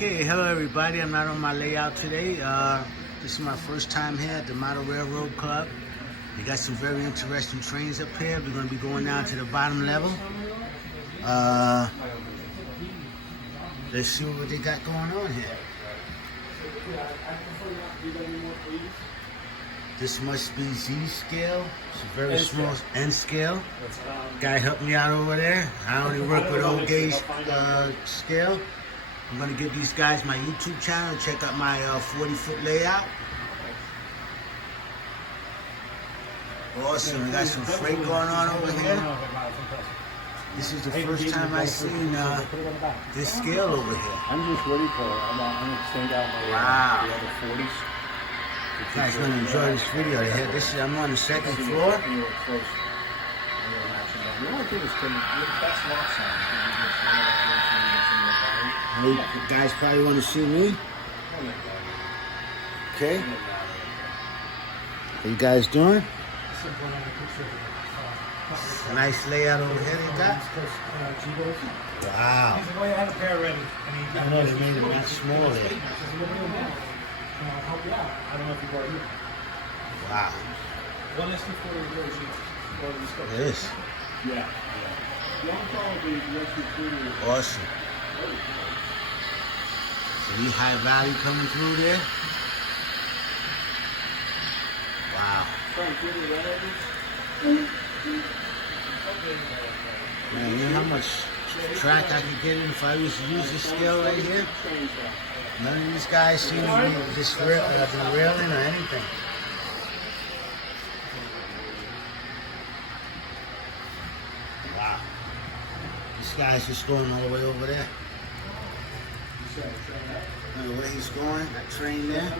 Okay, hello everybody. I'm not on my layout today. This is my first time here at the Model Railroad Club. We got some very interesting trains up here. We're going to be going down to the bottom level. Let's see what they got going on here. This must be Z scale. It's a very small N scale. Guy helped me out over there. I only work with old gauge scale. I'm going to give these guys my YouTube channel and check out my 40-foot layout. Awesome, we got some freight going on over here. This is the first time I've seen this scale over here. I'm just ready for it. I'm going to stand out my Wow. the other 40s. You guys going to enjoy this video. I'm on the second floor. You only do is that's lock sign. You guys probably want to see me. Okay. How you guys doing? Nice layout over here they got. Wow. I know they made it much smaller. Wow. Look at this. Yeah. Awesome. Any high value coming through there? Wow. Man, you know how much track I could get in if I was to use this scale right here? None of these guys seem to be just railing or anything. Wow. This guy's just going all the way over there. I don't know where he's going, that train there.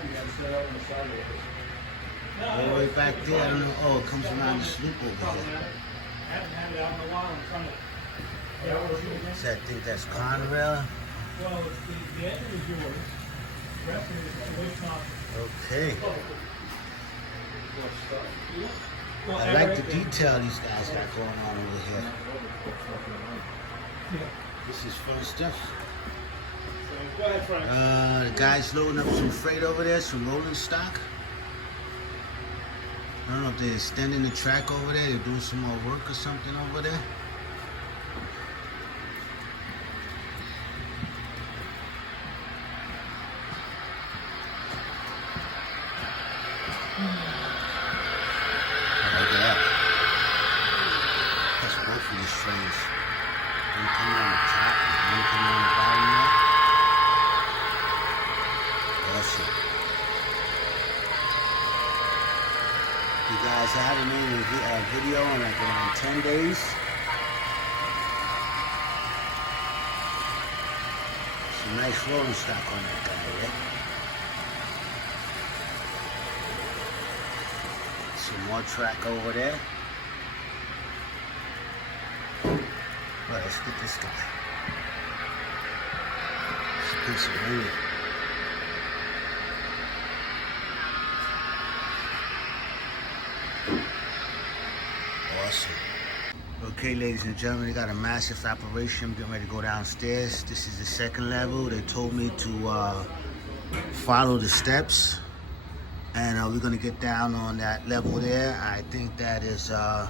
All the way back there, I don't know. Oh, it comes around the sloop over here. So I think that's Conrail. Okay. I like the detail these guys got going on over here. This is fun stuff. The guy's loading up some freight over there, some rolling stock. I don't know if they're extending the track over there, they're doing some more work or something over there. Oh, look at that. That's both of these trains. One coming on the top and one coming on the bottom there. Awesome. You guys, I haven't made a video in like around 10 days. Some nice rolling stock on that guy, yeah? Some more track over there. Well, let's get this guy. This piece of wood. Awesome. Okay, ladies and gentlemen, they got a massive operation. I'm getting ready to go downstairs. This is the second level. They told me to follow the steps, and we're gonna get down on that level there. I think that is, I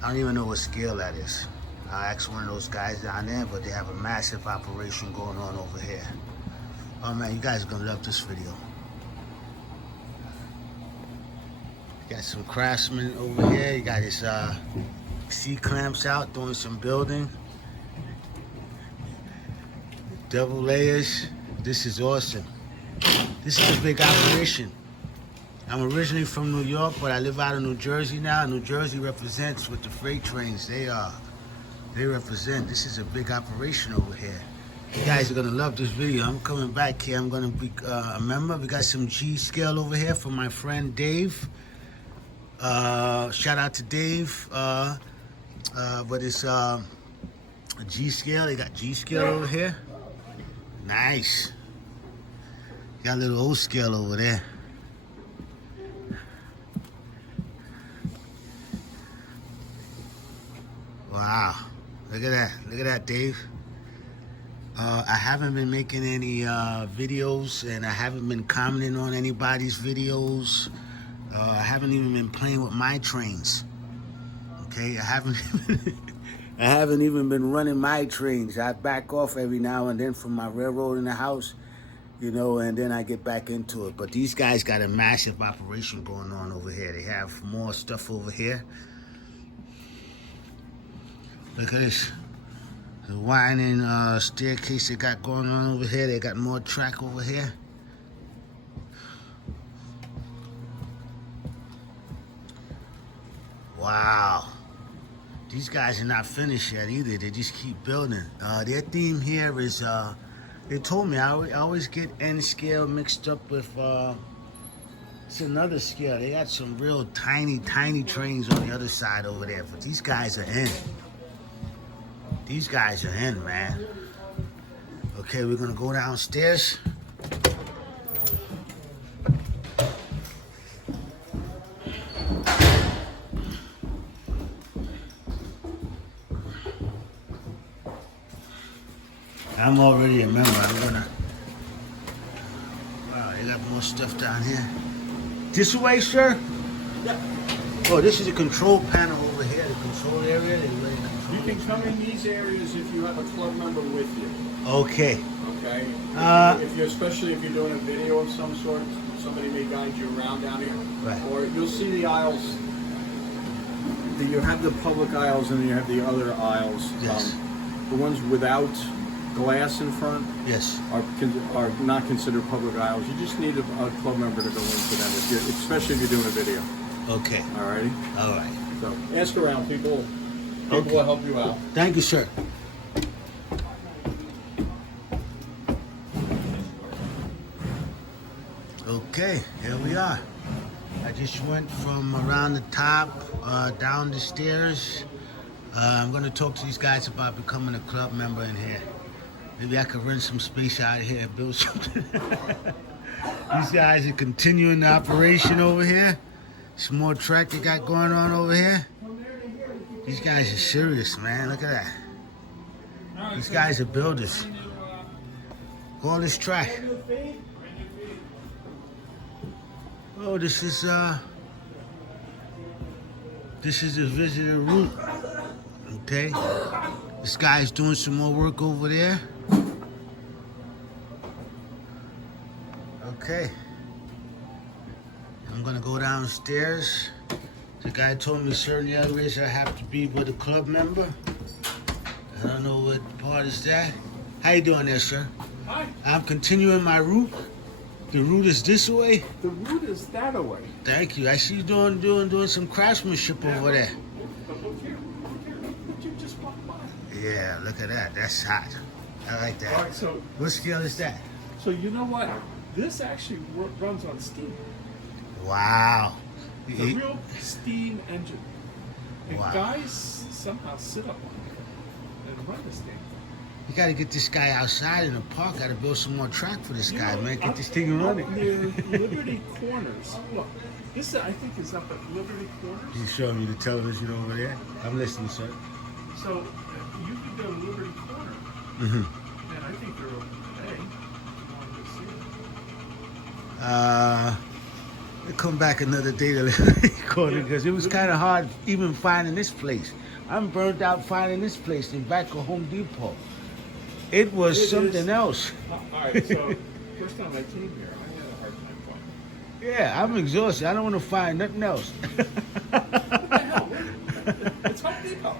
don't even know what scale that is. I asked one of those guys down there, but they have a massive operation going on over here. Oh man, you guys are gonna love this video. Got some craftsmen over here. You got his C-clamps out doing some building. Double layers. This is awesome. This is a big operation. I'm originally from New York, but I live out of New Jersey now. New Jersey represents with the freight trains. They represent. This is a big operation over here. You guys are gonna love this video. I'm coming back here. I'm gonna be a member. We got some G scale over here from my friend Dave. Shout out to Dave. But it's a G scale. They got G scale over here. Nice. Got a little O scale over there. Wow. Look at that. Look at that, Dave. I haven't been making any videos, and I haven't been commenting on anybody's videos. I haven't even been playing with my trains. Okay, I haven't even been running my trains. I back off every now and then from my railroad in the house, you know, and then I get back into it. But these guys got a massive operation going on over here. They have more stuff over here. Look at this. The winding staircase they got going on over here. They got more track over here. Wow. These guys are not finished yet either. They just keep building. Their theme here is, they told me, I always get N scale mixed up with, it's another scale. They got some real tiny trains on the other side over there. But these guys are in. These guys are in, man. Okay, we're gonna go downstairs. I'm already a member. I'm gonna. Wow, they got more stuff down here. This way, sir? Yeah. Oh, this is a control panel over here, the control area. You can come in these areas if you have a club member with you. Okay. Okay. Especially if you're doing a video of some sort, somebody may guide you around down here. Right. Or you'll see the aisles. You have the public aisles and then you have the other aisles. Yes. The ones without glass in front. Yes. Are not considered public aisles. You just need a club member to go into them, especially if you're doing a video. Okay. Alrighty. All right. So ask around, people Okay. will help you out. Thank you, sir. Okay, here we are. I just went from around the top down the stairs. I'm going to talk to these guys about becoming a club member in here. Maybe I could rent some space out of here and build something. These guys are continuing the operation over here. Some more track they got going on over here. These guys are serious, man. Look at that. These guys are builders. All this track. Oh, this is the visitor route. Okay. This guy's doing some more work over there. Okay. I'm gonna go downstairs. The guy told me certain areas I have to be with a club member. I don't know what part is that. How you doing there, sir? Hi. I'm continuing my route. The route is this way? The route is that way. Thank you. I see you doing some craftsmanship over there. Look here. You just walked by. Yeah, look at that. That's hot. I like that. All right, so What scale is that? you know what? This actually runs on steam. Wow. It's a real steam engine. And Wow. guys somehow sit up on it and run this thing. You gotta get this guy outside in the park. Gotta build some more track for this guy, man. Get this thing Up running. near Liberty Corners. Look, this I think is up at Liberty Corners. He's showing me the television over there. I'm listening, sir. So you could go to Liberty Corner, Mm-hmm. and I think they're open today. If you wanted to see it. We'll come back another day to record it because it was kind of hard even finding this place. I'm burnt out finding this place in back of Home Depot. It was It something is. else. All right, so first time I came here, I had a hard time finding it. Yeah, I'm exhausted. I don't want to find nothing else. What the hell? It's Home Depot.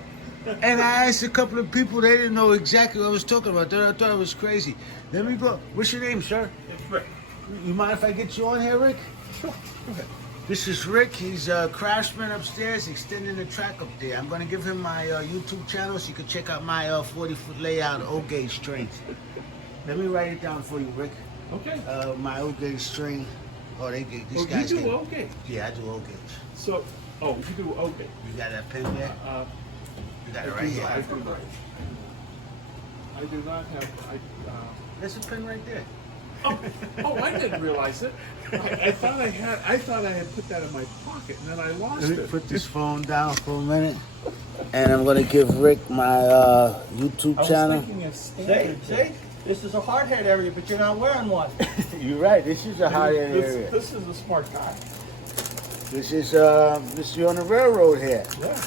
And I asked a couple of people, they didn't know exactly what I was talking about. I thought it was crazy. Let me go. What's your name, sir? It's Rick. You mind if I get you on here, Rick? Sure, go ahead. This is Rick. He's a craftsman upstairs, extending the track up there. I'm going to give him my YouTube channel so you can check out my 40-foot layout O-gauge trains. Let me write it down for you, Rick. Okay. My O-gauge train. Oh, these Oh, guys you do can- okay. Yeah, I do O-gauge. So, you do okay. You got that pen there? You got it right I here. do not. I do not have. There's a pen right there. Oh, I didn't realize it. I thought I had put that in my pocket, and then I lost Let me it. put this phone down for a minute. And I'm going to give Rick my YouTube I was channel. thinking of standard. See? This is a hard hat area, but you're not wearing one. You're right. This is a hot area. This is a smart guy. This is you're on the railroad here. Yeah.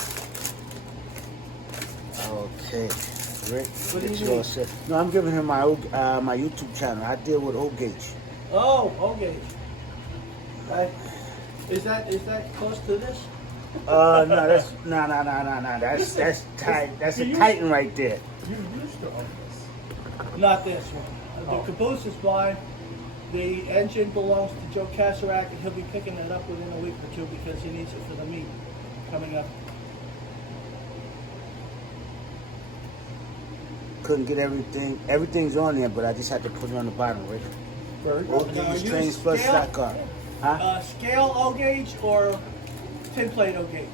Okay. Rick, What do you get need? all set. No, I'm giving him my my YouTube channel. I deal with O gauge. Oh, okay. Is that close to this? No, that's no. That's tight. That's a Titan right there. You used to own this. Not this one. The caboose is mine. The engine belongs to Joe Casarac, and he'll be picking it up within a week or two because he needs it for the meet coming up. Couldn't get everything. Everything's on there, but I just had to put it on the bottom, Rick. Very O good. Now, gauge you trains plus scale? stock car. Huh? Scale O gauge or tin plate O gauge?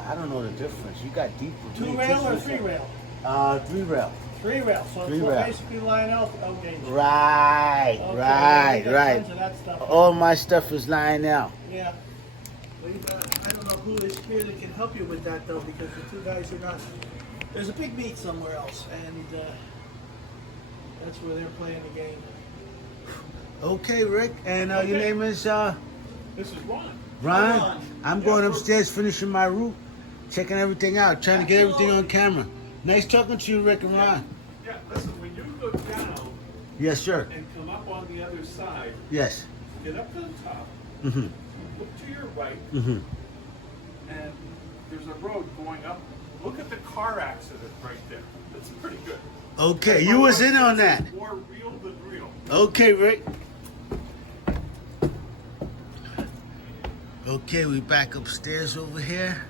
I don't know the difference. You got deep. 2 rail or 3 rail? 3 rail. 3 rail. So Three it's rail. basically line out O gauge. Right, Okay, right, we got right. tons of that stuff. All my stuff is lying out. Yeah. I don't know who is here that can help you with that though, because the two guys are not. There's a big meet somewhere else, and that's where they're playing the game. Okay, Rick, and Okay. your name is This is Ron. Ron. Ron. I'm going upstairs, finishing my route, checking everything out, trying to get everything on camera. Nice talking to you, Rick and Ron. Yeah, listen, when you go down Yes, sir. and come up on the other side, Yes. get up to the top, Mhm. look to your right, Mhm. and there's a road going up. Look at the car accident right there. That's pretty good. Okay, you was in on that. More real than real. Okay, Rick. Okay, we back upstairs over here.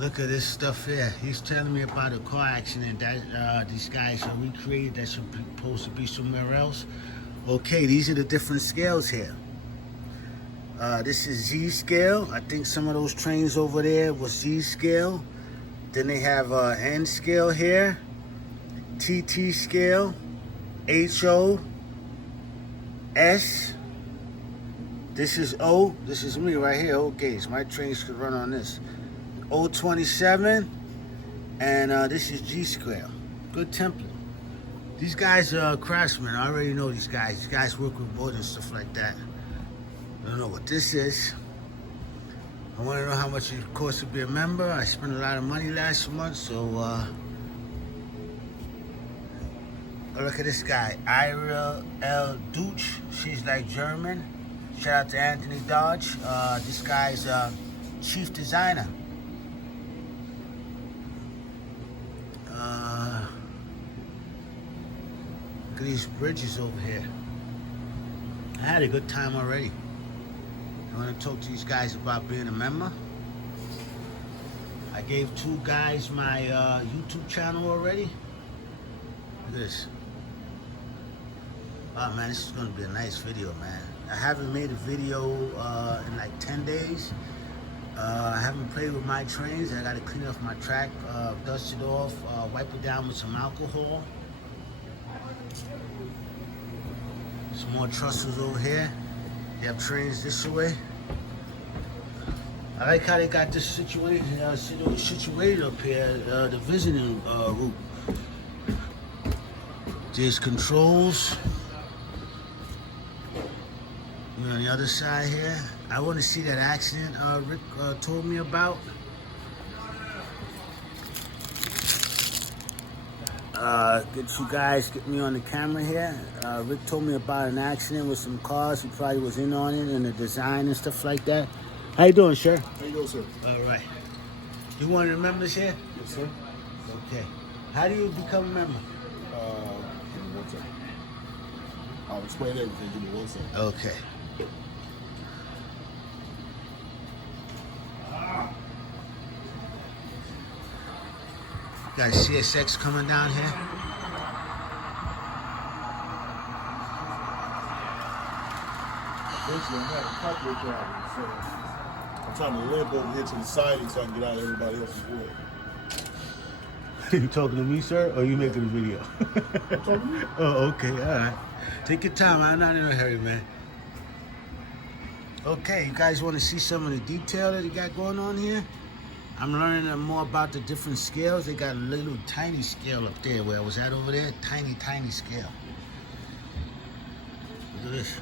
Look at this stuff here. He's telling me about a car accident that these guys recreated that's supposed to be somewhere else. Okay, these are the different scales here. This is Z scale. I think some of those trains over there was Z scale. Then they have N scale here, TT scale, HO, S. This is O. This is me right here. Okay, so my trains could run on this. O27, and this is G scale. Good template. These guys are craftsmen. I already know these guys. These guys work with wood and stuff like that. I don't know what this is. I want to know how much it costs to be a member. I spent a lot of money last month, so oh, look at this guy, Ira L. Deutsch. She's like German. Shout out to Anthony Dodge. This guy's chief designer. Look at these bridges over here. I had a good time already. I want to talk to these guys about being a member. I gave 2 guys my YouTube channel already. Look at this. Wow, man, this is going to be a nice video, man. I haven't made a video in like 10 days. I haven't played with my trains. I got to clean off my track, dust it off, wipe it down with some alcohol. Some more trestles over here. They have trains this way. I like how they got this situated up here, the visiting route. There's controls. And on the other side here, I want to see that accident Rick told me about. Get you guys, get me on the camera here. Rick told me about an accident with some cars. He probably was in on it and the design and stuff like that. How you doing, sir? How you doing, sir? All right. You one of the members here? Yes, sir. Okay. How do you become a member? Give me 1 second. I'll explain everything. Give me 1 second. Okay. Got a CSX coming down here. Eventually, I'm having carpet problems, so I'm trying to limp over here to the siding so I can get out of everybody else's way. You talking to me, sir, or you making a video? I'm talking to you. Oh, okay, all right. Take your time. I'm not in a hurry, man. Okay, you guys want to see some of the detail that he got going on here? I'm learning more about the different scales. They got a little tiny scale up there where I was at over there. Tiny, tiny scale. Look at this.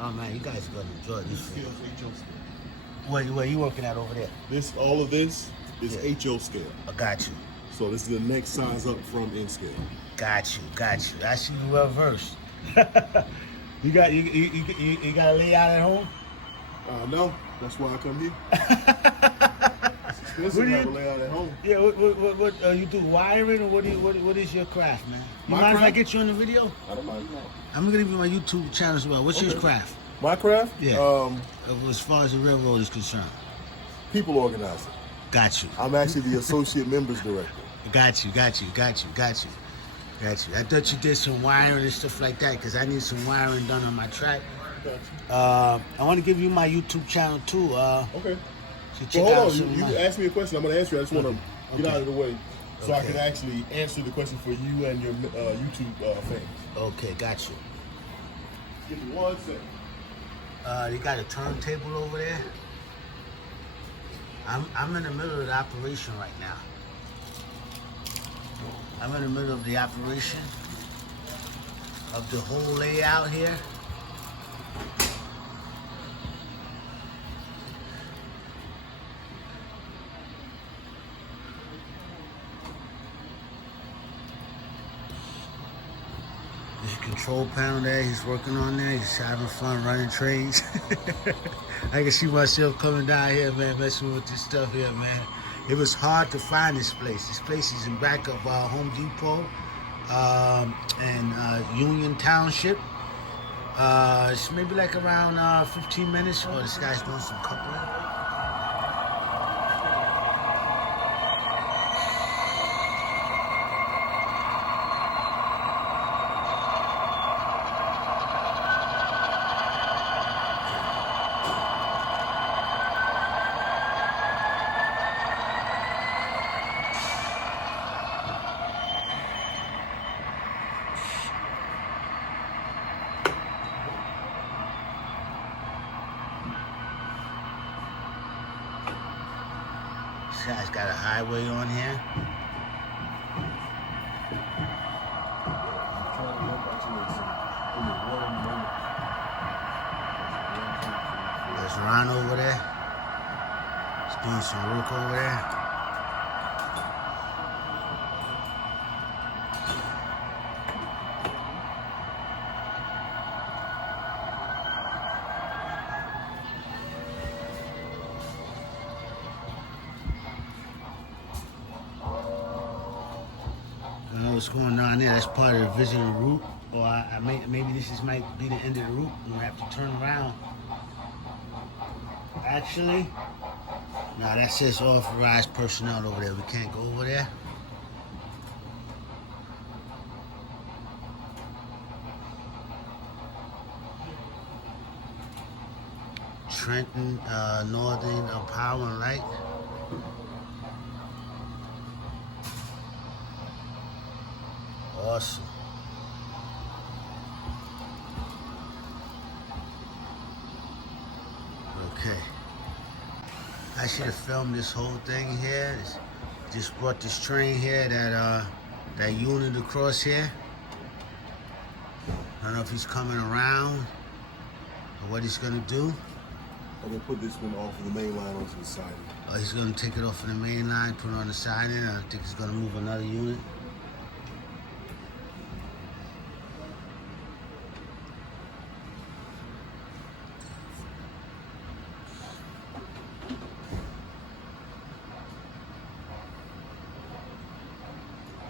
Oh man, you guys are gonna enjoy this. Scale's HO scale. Where you working at over there? All of this is Yeah. HO scale. I got you. So this is the next size up from N scale. Got you. I see you well versed. you got a layout at home? No, that's why I come here. It's expensive What do to have you- a layout at home. Yeah. What you do wiring or what is your craft, man? You My mind if I craft? get you on the video? I don't mind. I'm gonna give you my YouTube channel as well. What's your Okay. craft? My craft? Yeah. As far as the railroad is concerned. People organizer. Got you. I'm actually the associate members director. Got you. I thought you did some wiring and stuff like that because I need some wiring done on my track. I want to give you my YouTube channel too. Okay. So check Well, out hold some on. of You my- asked me a question. I'm going to answer it. I just want to get Okay. out of the way so I Okay. can actually answer the question for you and your YouTube fans. Okay, got you. Give me 1 second. They got a turntable over there. I'm in the middle of the operation right now. I'm in the middle of the operation of the whole layout here. There's a control panel there. He's working on there. He's having fun running trains. I can see myself coming down here, man, messing with this stuff here, man. It was hard to find this place. This place is in back of Home Depot and Union Township. It's maybe like around 15 minutes. Oh, this guy's doing some coupling. This guy's got a highway on here. There's Ron over there. He's doing some work over there. I don't know what's going on there. That's part of the visitor route. Or maybe this might be the end of the route. I'm gonna have to turn around. Actually, no, that says authorized personnel over there. We can't go over there. Trenton, Northern Power and Light. Awesome. Okay. I should have filmed this whole thing here. Just brought this train here, that unit across here. I don't know if he's coming around or what he's gonna do. I'm going to put this one off of the main line onto the siding. Or he's gonna take it off of the main line, put it on the siding. I think he's gonna move another unit.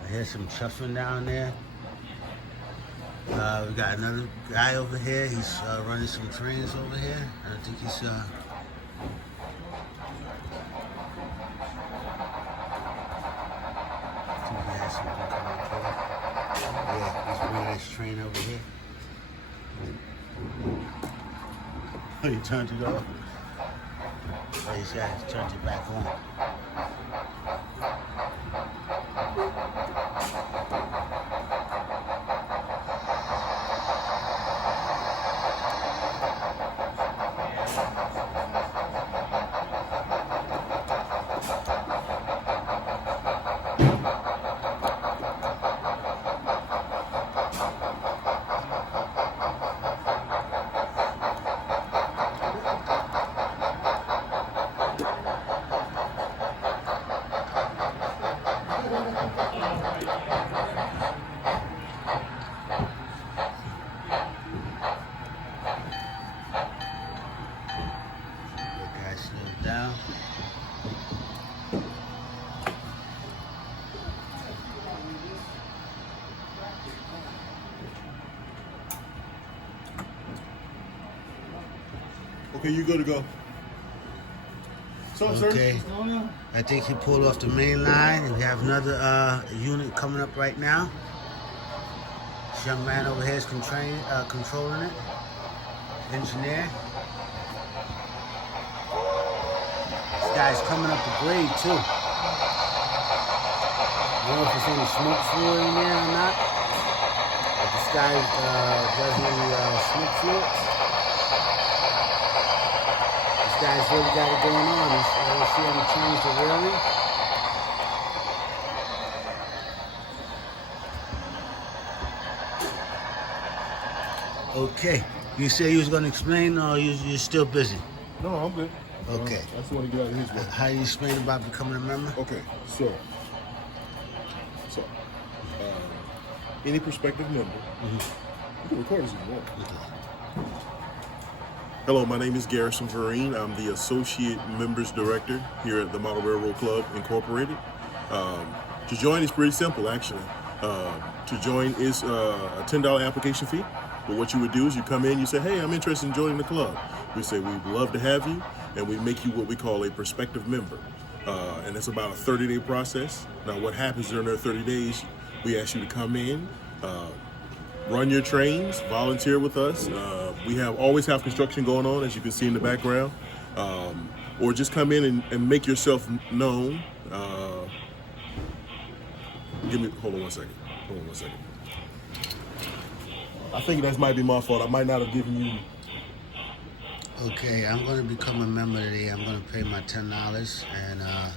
I hear some chuffing down there. We got another guy over here. He's running some trains over here. I think he's I think he has something coming through. Yeah, he's running this train over here. Oh, you turned it off? Oh, he's turned it back on. Okay, you good to go. So, sir, Okay. what's going on? I think he pulled off the main line, and we have another unit coming up right now. This young man over here is controlling it. Engineer. This guy's coming up the grade too. I don't know if there's any smoke fluid in there or not. But this guy does any smoke fluid. This guy's really got it going on. He's see any change the railing. Okay. You say you was going to explain, or you're still busy? No, I'm good. Okay. I just want to get out of his way. How you explain about becoming a member? Okay, so any prospective member, you can record this if you want. Hello, my name is Jefferson Ave. I'm the Associate Members Director here at the Model Railroad Club Incorporated. To join is pretty simple, actually. To join is a $10 application fee. But what you would do is you come in, you say, hey, I'm interested in joining the club. We say, we'd love to have you, and we make you what we call a prospective member. And it's about a 30-day process. Now, what happens during their 30 days, we ask you to come in, run your trains, volunteer with us. We always have construction going on, as you can see in the background. Or just come in and make yourself known. Hold on one second. I think that might be my fault. I might not have given you. Okay, I'm going to become a member today. I'm going to pay my $10, and I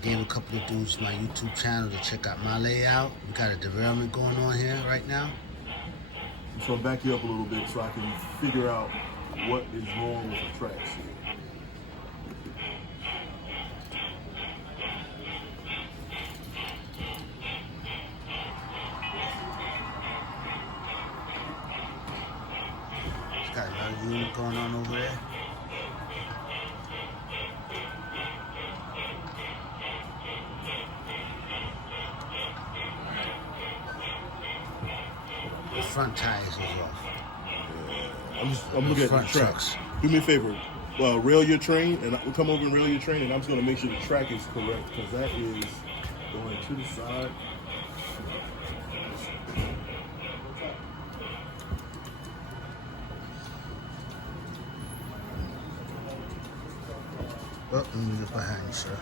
gave a couple of dudes my YouTube channel to check out my layout. We got a derailment going on here right now. So I'll back you up a little bit so I can figure out what is wrong with the tracks here. Got another unit going on over there. The front tires is off. I'm looking at the Front tracks. trucks. Do me a favor. Rail your train, and we'll come over and rail your train, and I'm just going to make sure the track is correct, because that is going to the side. Oh, let me get behind you, sir.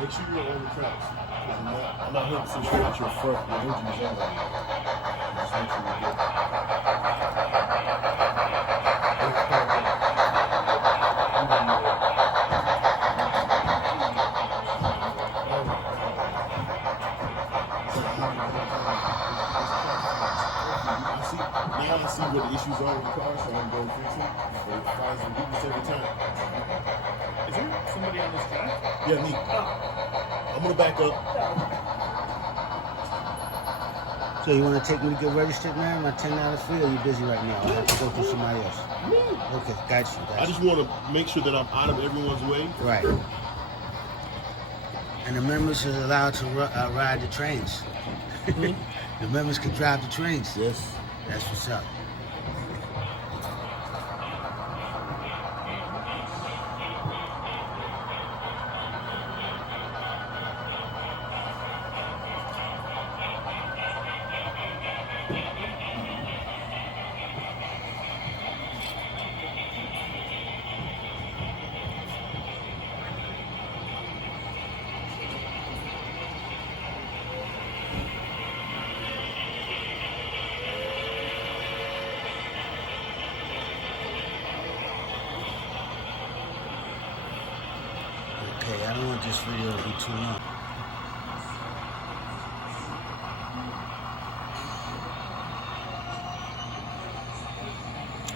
Make sure you're on the tracks. I'm not 100% sure that your front, your engine is on right now. Just make sure you're good. Now I see what the issues are with the car, so I'm going to fix it. But it finds some weakness every time. Is there somebody on this track? Yeah, me. I'm gonna back up. So you want to take me to get registered, man? My $10 fee, or you busy right now? I have to go through somebody else. Okay, got you. I just want to make sure that I'm out of everyone's way. Right. And the members are allowed to ride the trains. The members can drive the trains. Yes. That's what's up. don't want this video to be too long.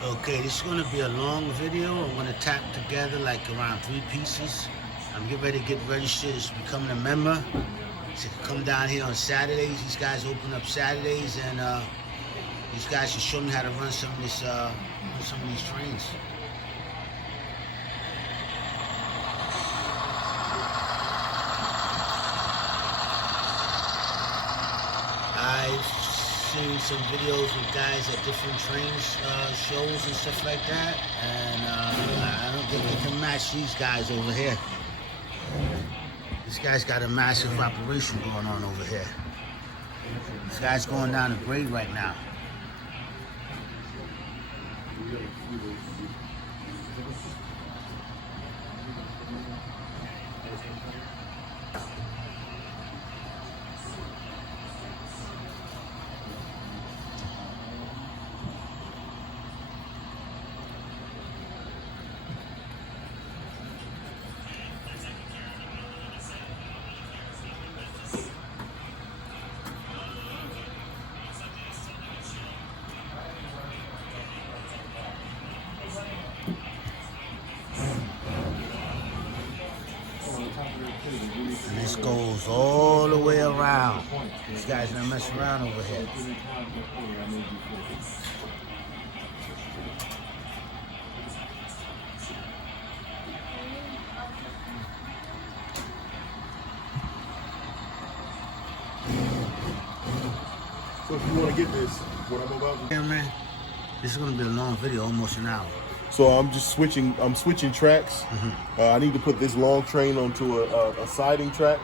Okay, this is going to be a long video. I'm going to tap together like around 3 pieces. I'm getting ready to get registered as becoming a member. So you can come down here on Saturdays. These guys open up Saturdays, and these guys can show me how to run some of these trains. I've seen some videos with guys at different trains shows and stuff like that, and I don't think they can match these guys over here. This guy's got a massive operation going on over here. This guy's going down a grade right now. And this goes all the way around. These guys not messing around over here. So if you want to get this, what I'm about to do. Yeah, man. This is going to be a long video, almost an hour. So I'm switching tracks. I need to put this long train onto a siding track.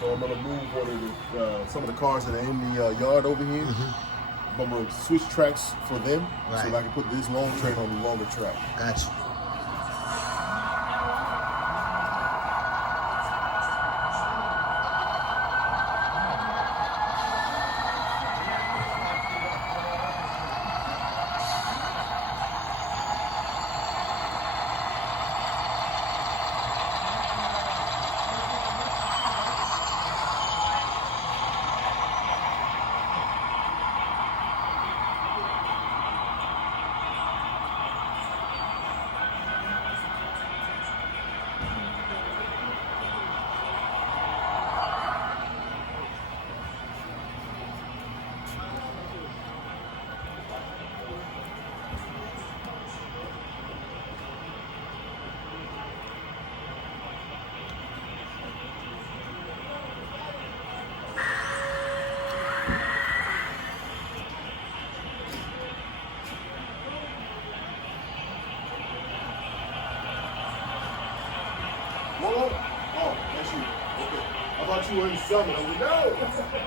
So I'm gonna move some of the cars that are in the yard over here. I'm gonna switch tracks for them so that I can put this long train on the longer track. Gotcha. Whoa. Oh, that's you. Okay. I thought you were in summer. I was like, no.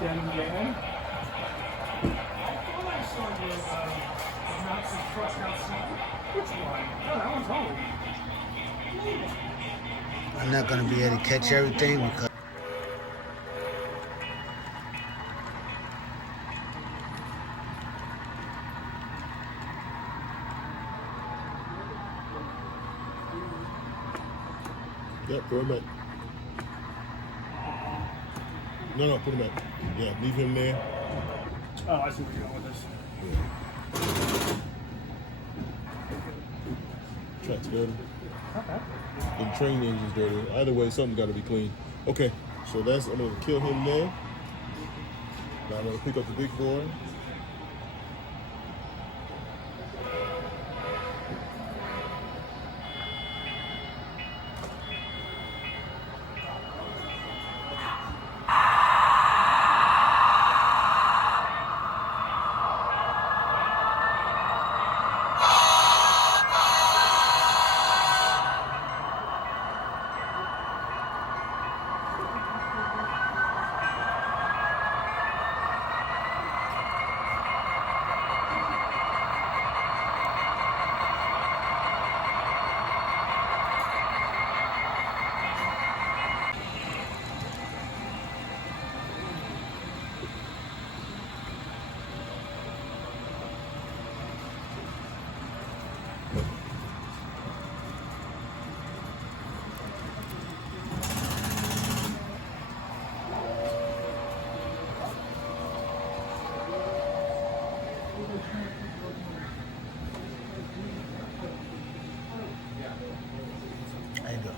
Young man. I thought I saw the Nazi truck outside. Which one? Oh, that one's home. I'm not going to be able to catch everything because Yep, throw him back. No, put him back. Yeah, leave him there. Oh, I see where you're going with this. Track's dirty. Okay. The train engine's dirty. Either way, something's got to be clean. Okay, so I'm going to kill him there. Now I'm going to pick up the big boy. go.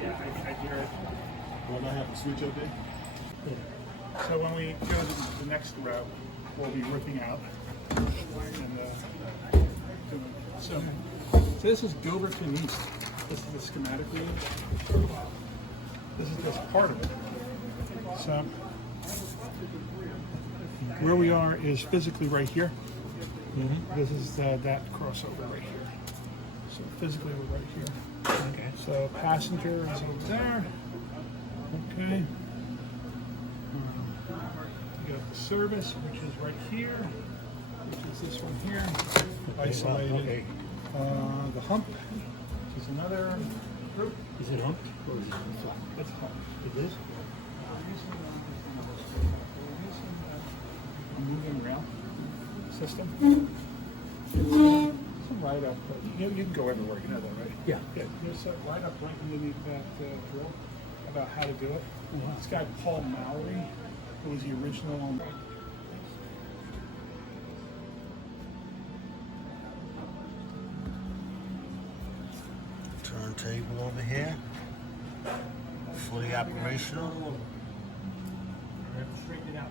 Yeah, I hear it. Will I have to switch up there? So when we go to the next route, we'll be ripping out. And, so this is Gilberton East. This is the schematic read. This is just part of it. So where we are is physically right here. This is that crossover right here. So physically we're right here. Okay. So passenger is over there. Okay. You got the service, which is right here, which is this one here, isolated. Okay. The hump, which is another group. Is it humped or is it flat? That's hump. It is? A moving rail system. It's a ride up, but you can go everywhere, you know that, right? Yeah. Yeah, there's a ride up right underneath that drill about how to do it. Wow. This guy, Paul Mallory, who was the original. Turntable over here. Fully operational. Straighten it out.